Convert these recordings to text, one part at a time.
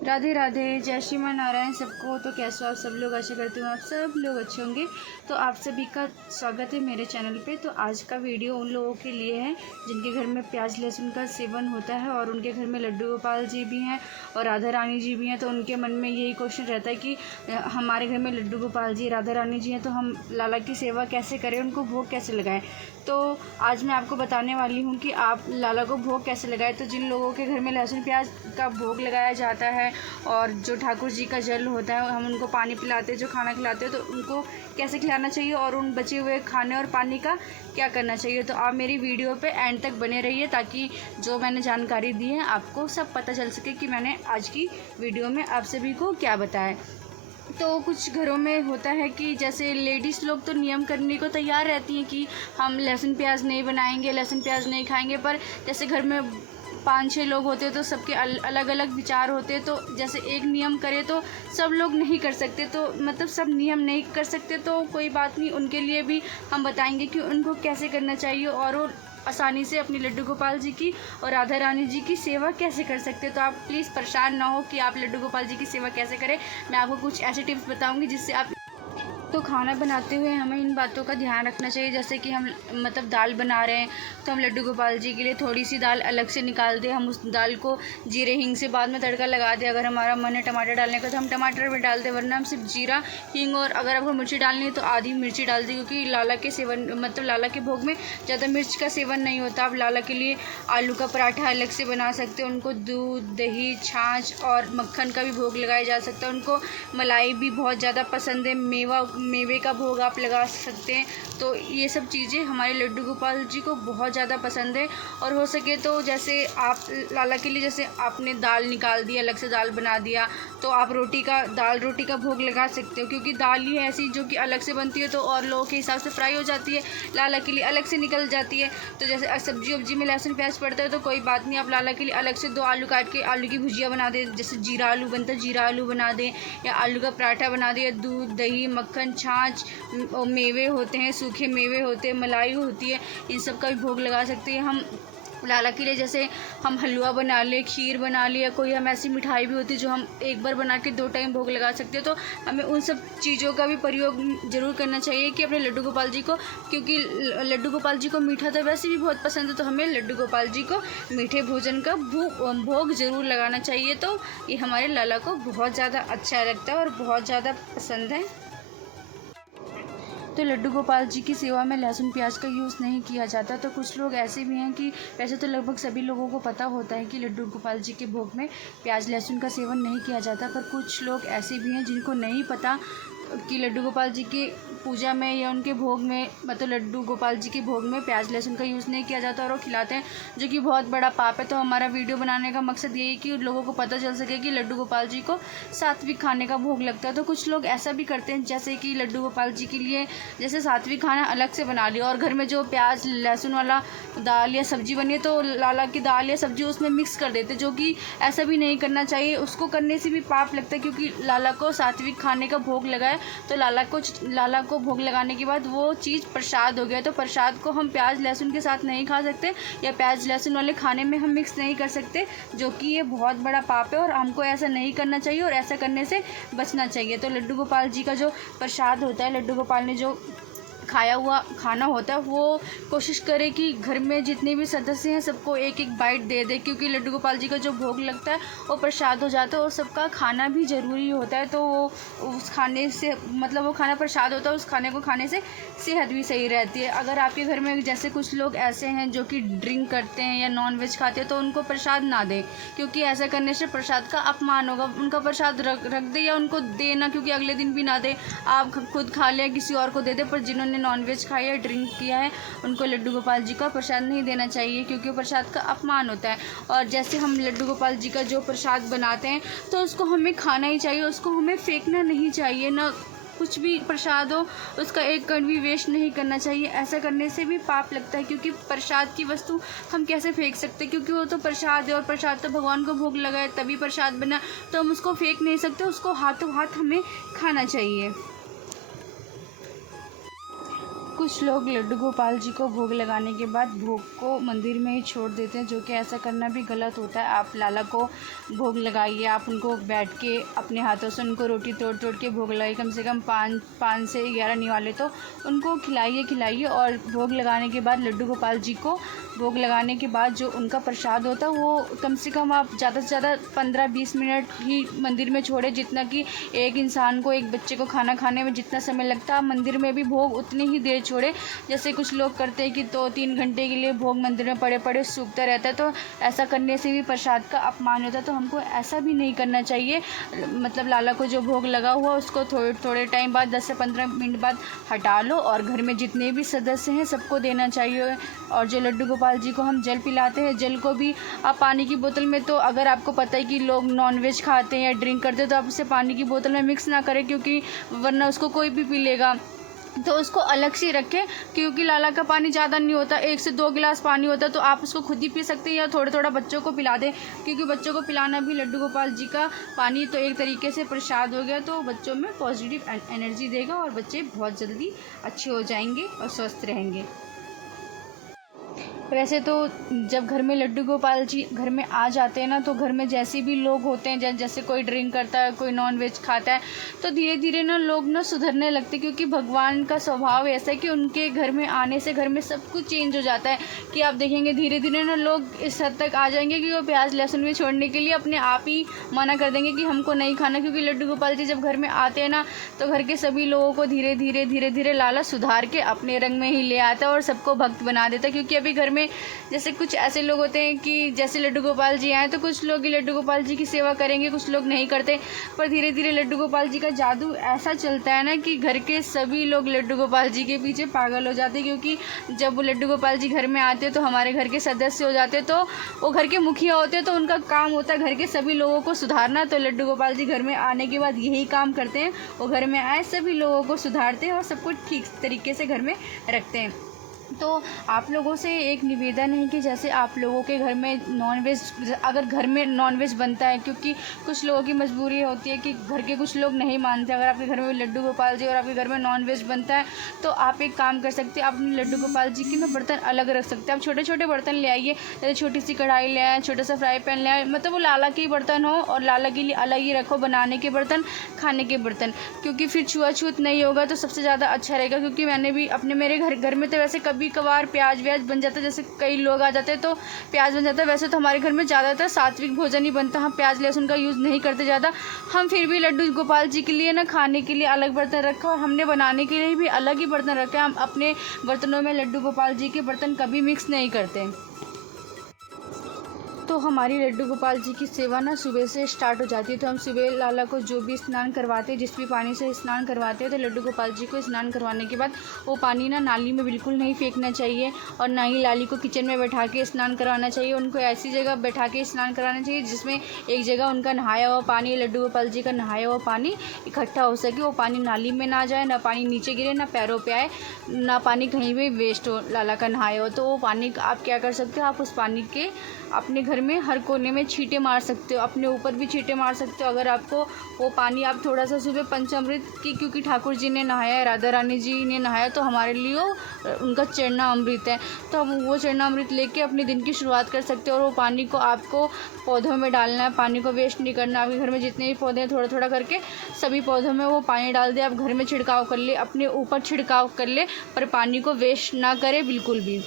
राधे राधे, जय श्रीमान नारायण सबको। तो कैसे हो आप सब लोग? आशा करती हूँ आप सब लोग अच्छे होंगे। तो आप सभी का स्वागत है मेरे चैनल पे। तो आज का वीडियो उन लोगों के लिए है जिनके घर में प्याज लहसुन का सेवन होता है और उनके घर में लड्डू गोपाल जी भी हैं और राधा रानी जी भी हैं। तो उनके मन में यही क्वेश्चन रहता है कि हमारे घर में लड्डू गोपाल जी राधा रानी जी हैं, तो हम लाला की सेवा कैसे करें, उनको भोग कैसे लगाएं। तो आज मैं आपको बताने वाली हूँ कि आप लाला को भोग कैसे लगाएं। तो जिन लोगों के घर में लहसुन प्याज का भोग लगाया जाता है और जो ठाकुर जी का जल होता है, हम उनको पानी पिलाते हैं, जो खाना खिलाते हैं, तो उनको कैसे खिलाना चाहिए और उन बचे हुए खाने और पानी का क्या करना चाहिए। तो आप मेरी वीडियो पे एंड तक बने रहिए ताकि जो मैंने जानकारी दी है आपको सब पता चल सके कि मैंने आज की वीडियो में आप सभी को क्या बताया। तो कुछ घरों में होता है कि जैसे लेडीज़ लोग तो नियम करने को तैयार रहती हैं कि हम लहसुन प्याज नहीं बनाएंगे, लहसुन प्याज नहीं खाएंगे, पर जैसे घर में 5-6 लोग होते हैं तो सबके अलग अलग विचार होते हैं। तो जैसे एक नियम करे तो सब लोग नहीं कर सकते, तो मतलब सब नियम नहीं कर सकते, तो कोई बात नहीं, उनके लिए भी हम बताएंगे कि उनको कैसे करना चाहिए और वो आसानी से अपनी लड्डू गोपाल जी की और राधा रानी जी की सेवा कैसे कर सकते हैं। तो आप प्लीज़ परेशान ना हो कि आप लड्डू गोपाल जी की सेवा कैसे करें। मैं आपको कुछ ऐसे टिप्स बताऊंगी जिससे आप तो खाना बनाते हुए हमें इन बातों का ध्यान रखना चाहिए। जैसे कि हम मतलब दाल बना रहे हैं तो हम लड्डू गोपाल जी के लिए थोड़ी सी दाल अलग से निकाल दें। हम उस दाल को जीरे हींग से बाद में तड़का लगा दें। अगर हमारा मन है टमाटर डालने का तो हम टमाटर भी डाल दें, वरना हम सिर्फ जीरा हींग और अगर आपको मिर्ची डालनी है तो आधी मिर्ची डाल दें, क्योंकि लाला के सेवन मतलब लाला के भोग में ज़्यादा मिर्च का सेवन नहीं होता। आप लाला के लिए आलू का पराठा अलग से बना सकते हैं। उनको दूध, दही, छाछ और मक्खन का भी भोग लगाया जा सकता है। उनको मलाई भी बहुत ज़्यादा पसंद है, मेवे का भोग आप लगा सकते हैं। तो ये सब चीज़ें हमारे लड्डू गोपाल जी को बहुत ज़्यादा पसंद है। और हो सके तो जैसे आप लाला के लिए जैसे आपने दाल निकाल दी, अलग से दाल बना दिया, तो आप दाल रोटी का भोग लगा सकते हो, क्योंकि दाल ही ऐसी जो कि अलग से बनती है तो और लोगों के हिसाब से फ्राई हो जाती है, लाला के लिए अलग से निकल जाती है। तो जैसे सब्जी वब्जी में लहसुन प्याज पड़ता है तो कोई बात नहीं, आप लाला के लिए अलग से 2 आलू काट के आलू की भुजिया बना दें। जैसे जीरा आलू बनता है, जीरा आलू बना दें, या आलू का पराठा बना दें। दूध, दही, मक्खन, छाछ, मेवे होते हैं, सूखे मेवे होते हैं, मलाई होती है, इन सब का भी भोग लगा सकते हैं। हम लाला के लिए जैसे हम हलवा बना लें, खीर बना लें, या कोई हम ऐसी मिठाई भी होती है जो हम एक बार बना के 2 टाइम भोग लगा सकते हैं। तो हमें उन सब चीज़ों का भी प्रयोग ज़रूर करना चाहिए कि अपने लड्डू गोपाल जी को, क्योंकि लड्डू गोपाल जी को मीठा तो वैसे भी बहुत पसंद है, तो हमें लड्डू गोपाल जी को मीठे भोजन का भोग ज़रूर लगाना चाहिए। तो ये हमारे लाला को बहुत ज़्यादा अच्छा लगता है और बहुत ज़्यादा पसंद है। तो लड्डू गोपाल जी की सेवा में लहसुन प्याज का यूज़ नहीं किया जाता। तो कुछ लोग ऐसे भी हैं कि वैसे तो लगभग सभी लोगों को पता होता है कि लड्डू गोपाल जी के भोग में प्याज लहसुन का सेवन नहीं किया जाता, पर कुछ लोग ऐसे भी हैं जिनको नहीं पता कि लड्डू गोपाल जी की पूजा में या उनके भोग में मतलब लड्डू गोपाल जी के भोग में प्याज लहसुन का यूज़ नहीं किया जाता और वो खिलाते हैं, जो कि बहुत बड़ा पाप है। तो हमारा वीडियो बनाने का मकसद यही है कि लोगों को पता चल सके कि लड्डू गोपाल जी को सात्विक खाने का भोग लगता है। तो कुछ लोग ऐसा भी करते हैं जैसे कि लड्डू गोपाल जी के लिए जैसे सात्विक खाना अलग से बना लिया और घर में जो प्याज लहसुन वाला दाल या सब्जी बनी है तो लाला की दाल या सब्जी उसमें मिक्स कर देते, जो कि ऐसा भी नहीं करना चाहिए। उसको करने से भी पाप लगता है, क्योंकि लाला को सात्विक खाने का भोग लगाए तो लाला को भोग लगाने के बाद वो चीज़ प्रसाद हो गया। तो प्रसाद को हम प्याज लहसुन के साथ नहीं खा सकते या प्याज लहसुन वाले खाने में हम मिक्स नहीं कर सकते, जो कि ये बहुत बड़ा पाप है और हमको ऐसा नहीं करना चाहिए और ऐसा करने से बचना चाहिए। तो लड्डू गोपाल जी का जो प्रसाद होता है, लड्डू गोपाल ने जो खाया हुआ खाना होता है, वो कोशिश करे कि घर में जितने भी सदस्य हैं सबको एक एक बाइट दे दे, क्योंकि लड्डू गोपाल जी का जो भोग लगता है वो प्रसाद हो जाता है और सबका खाना भी ज़रूरी होता है। तो वो उस खाने से मतलब वो खाना प्रसाद होता है, उस खाने को खाने से सेहत भी सही रहती है। अगर आपके घर में जैसे कुछ लोग ऐसे हैं जो कि ड्रिंक करते हैं या नॉन वेज खाते हैं तो उनको प्रसाद ना दें, क्योंकि ऐसा करने से प्रसाद का अपमान होगा। उनका प्रसाद रख दे या उनको देना, क्योंकि अगले दिन भी ना दे, आप खुद खा लें किसी और को दे दे, पर जिन्होंने नॉनवेज खाया है, ड्रिंक किया है, उनको लड्डू गोपाल जी का प्रसाद नहीं देना चाहिए, क्योंकि प्रसाद का अपमान होता है। और जैसे हम लड्डू गोपाल जी का जो प्रसाद बनाते हैं तो उसको हमें खाना ही चाहिए, उसको हमें फेंकना नहीं चाहिए। ना कुछ भी प्रसाद हो उसका एक कण भी वेस्ट नहीं करना चाहिए। ऐसा करने से भी पाप लगता है, क्योंकि प्रसाद की वस्तु हम कैसे फेंक सकते, क्योंकि वो तो प्रसाद है और प्रसाद तो भगवान को भोग लगा है तभी प्रसाद बना, तो हम उसको फेंक नहीं सकते, उसको हाथों हाथ हमें खाना चाहिए। कुछ लोग लड्डू गोपाल जी को भोग लगाने के बाद भोग को मंदिर में ही छोड़ देते हैं, जो कि ऐसा करना भी गलत होता है। आप लाला को भोग लगाइए, आप उनको बैठ के अपने हाथों से उनको रोटी तोड़ तोड़ के भोग लगाइए। कम से कम 5 से 11 निवाले तो उनको खिलाइए। और भोग लगाने के बाद लड्डू गोपाल जी को भोग लगाने के बाद जो उनका प्रसाद होता है वो कम से कम आप ज़्यादा से ज़्यादा 15-20 मिनट ही मंदिर में छोड़े, जितना कि एक इंसान को, एक बच्चे को खाना खाने में जितना समय लगता है, मंदिर में भी भोग उतनी ही देर छोड़े। जैसे कुछ लोग करते हैं कि 2-3 घंटे के लिए भोग मंदिर में पड़े पड़े सूखता रहता है, तो ऐसा करने से भी प्रसाद का अपमान होता है। तो हमको ऐसा भी नहीं करना चाहिए। मतलब लाला को जो भोग लगा हुआ उसको थोड़े टाइम बाद 10 से 15 मिनट बाद हटा लो और घर में जितने भी सदस्य हैं सबको देना चाहिए। और जो लड्डू गोपाल जी को हम जल पिलाते हैं, जल को भी आप पानी की बोतल में, तो अगर आपको पता है कि लोग नॉनवेज खाते हैं या ड्रिंक करते हैं तो आप उसे पानी की बोतल में मिक्स ना करें, क्योंकि वरना उसको कोई भी पी लेगा। तो उसको अलग से रखें, क्योंकि लाला का पानी ज़्यादा नहीं होता, 1 से 2 गिलास पानी होता है, तो आप उसको खुद ही पी सकते हैं या थोड़ा बच्चों को पिला दें, क्योंकि बच्चों को पिलाना भी लड्डू गोपाल जी का पानी तो एक तरीके से प्रसाद हो गया। तो बच्चों में पॉजिटिव एनर्जी देगा और बच्चे बहुत जल्दी अच्छे हो जाएंगे और स्वस्थ रहेंगे। वैसे तो जब घर में लड्डू गोपाल जी घर में आ जाते हैं ना, तो घर में जैसे भी लोग होते हैं, जैसे कोई ड्रिंक करता है, कोई नॉनवेज खाता है, तो धीरे धीरे ना लोग ना सुधरने लगते, क्योंकि भगवान का स्वभाव ऐसा है कि उनके घर में आने से घर में सब कुछ चेंज हो जाता है। कि आप देखेंगे धीरे धीरे ना लोग इस हद तक आ जाएंगे कि वो प्याज लहसुन भी छोड़ने के लिए अपने आप ही मना कर देंगे कि हमको नहीं खाना, क्योंकि लड्डू गोपाल जी जब घर में आते हैं ना, तो घर के सभी लोगों को धीरे धीरे लाला सुधार के अपने रंग में ही ले आता है और सबको भक्त बना देता है। क्योंकि अभी घर में जैसे कुछ ऐसे लोग होते हैं कि जैसे लड्डू गोपाल जी आए तो कुछ लोग ही लड्डू गोपाल जी की सेवा करेंगे, कुछ लोग नहीं करते, पर धीरे धीरे लड्डू गोपाल जी का जादू ऐसा चलता है ना कि घर के सभी लोग लड्डू गोपाल जी के पीछे पागल हो जाते हैं। क्योंकि जब वो लड्डू गोपाल जी घर में आते हैं तो हमारे घर के सदस्य हो जाते हैं, तो वो घर के मुखिया होते हैं, तो उनका काम होता है घर के सभी लोगों को सुधारना। तो लड्डू गोपाल जी घर में आने के बाद यही काम करते हैं, वो घर में आए सभी लोगों को सुधारते हैं और सबको ठीक तरीके से घर में रखते हैं। तो आप लोगों से एक निवेदन है कि जैसे आप लोगों के घर में नॉनवेज, अगर घर में नॉनवेज बनता है, क्योंकि कुछ लोगों की मजबूरी होती है कि घर के कुछ लोग नहीं मानते, अगर आपके घर में लड्डू गोपाल जी और आपके घर में नॉनवेज बनता है, तो आप एक काम कर सकते हैं, आप अपने लड्डू गोपाल जी के ना बर्तन अलग रख सकते हैं। आप छोटे छोटे बर्तन ले आइए, जैसे छोटी सी कढ़ाई ले आए, छोटा सा फ्राई पैन ले आए, मतलब वो लाला के ही बर्तन हो और लाला के लिए अलग ही रखो, बनाने के बर्तन, खाने के बर्तन, क्योंकि फिर छुआछूत नहीं होगा तो सबसे ज़्यादा अच्छा रहेगा। क्योंकि मैंने भी मेरे घर में तो वैसे कभी कभार प्याज व्याज बन जाता है, जैसे कई लोग आ जाते हैं तो प्याज बन जाता है। वैसे तो हमारे घर में ज़्यादातर सात्विक भोजन ही बनता है, हम प्याज लहसुन का यूज़ नहीं करते ज़्यादा। हम फिर भी लड्डू गोपाल जी के लिए ना खाने के लिए अलग बर्तन रखा और हमने बनाने के लिए भी अलग ही बर्तन रखे। हम अपने बर्तनों में लड्डू गोपाल जी के बर्तन कभी मिक्स नहीं करते। तो हमारी लड्डू गोपाल जी की सेवा ना सुबह से स्टार्ट हो जाती है। तो हम सुबह लाला को जो भी स्नान करवाते हैं, जिस भी पानी से स्नान करवाते हैं, तो लड्डू गोपाल जी को स्नान करवाने के बाद वो पानी ना नाली में बिल्कुल नहीं फेंकना चाहिए और ना ही लाली को किचन में बैठा के स्नान करवाना चाहिए। उनको ऐसी जगह बैठा के स्नान कराना चाहिए जिसमें एक जगह उनका नहाया हुआ पानी, लड्डू गोपाल जी का नहाया हुआ पानी इकट्ठा हो सके। वो पानी नाली में ना जाए, ना पानी नीचे गिरे, ना पैरों पे आए, ना पानी कहीं भी वेस्ट हो लाला का नहाया हो। तो वो पानी आप क्या कर सकते हो, आप उस पानी के अपने घर में हर कोने में छींटे मार सकते हो, अपने ऊपर भी छींटे मार सकते हो। अगर आपको वो पानी आप थोड़ा सा सुबह पंचामृत की, क्योंकि ठाकुर जी ने नहाया, राधा रानी जी ने नहाया, तो हमारे लिए उनका चरना अमृत है, तो हम वो चरना अमृत लेके अपने दिन की शुरुआत कर सकते हो। और वो पानी को आपको पौधों में डालना है, पानी को वेस्ट नहीं करना। आपके घर में जितने भी पौधे हैं थोड़ा थोड़ा करके सभी पौधों में वो पानी डाल दे। आप घर में छिड़काव कर ले, अपने ऊपर छिड़काव कर ले, पर पानी को वेस्ट ना करें बिल्कुल भी।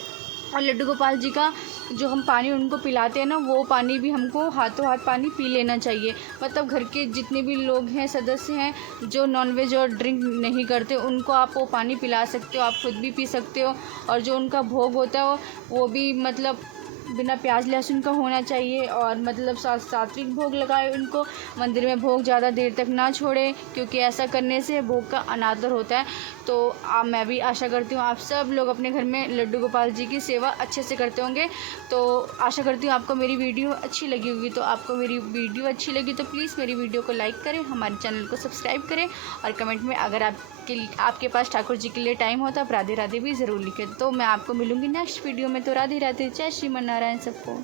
और लड्डू गोपाल जी का जो हम पानी उनको पिलाते हैं ना, वो पानी भी हमको हाथों हाथ पानी पी लेना चाहिए। मतलब घर के जितने भी लोग हैं, सदस्य हैं जो नॉनवेज और ड्रिंक नहीं करते, उनको आप वो पानी पिला सकते हो, आप खुद भी पी सकते हो। और जो उनका भोग होता है वो भी मतलब बिना प्याज लहसुन का होना चाहिए और मतलब सात्विक भोग लगाए उनको। मंदिर में भोग ज़्यादा देर तक ना छोड़े, क्योंकि ऐसा करने से भोग का अनादर होता है। तो मैं भी आशा करती हूँ आप सब लोग अपने घर में लड्डू गोपाल जी की सेवा अच्छे से करते होंगे। तो आशा करती हूँ आपको मेरी वीडियो अच्छी लगी होगी। तो आपको मेरी वीडियो अच्छी लगी तो प्लीज़ मेरी वीडियो को लाइक करें, हमारे चैनल को सब्सक्राइब करें और कमेंट में अगर आपके पास ठाकुर जी के लिए टाइम हो तो आप राधे राधे भी ज़रूर लिखें। तो मैं आपको मिलूँगी नेक्स्ट वीडियो में। तो राधे राधे, जय श्रीमन नारायण सबको।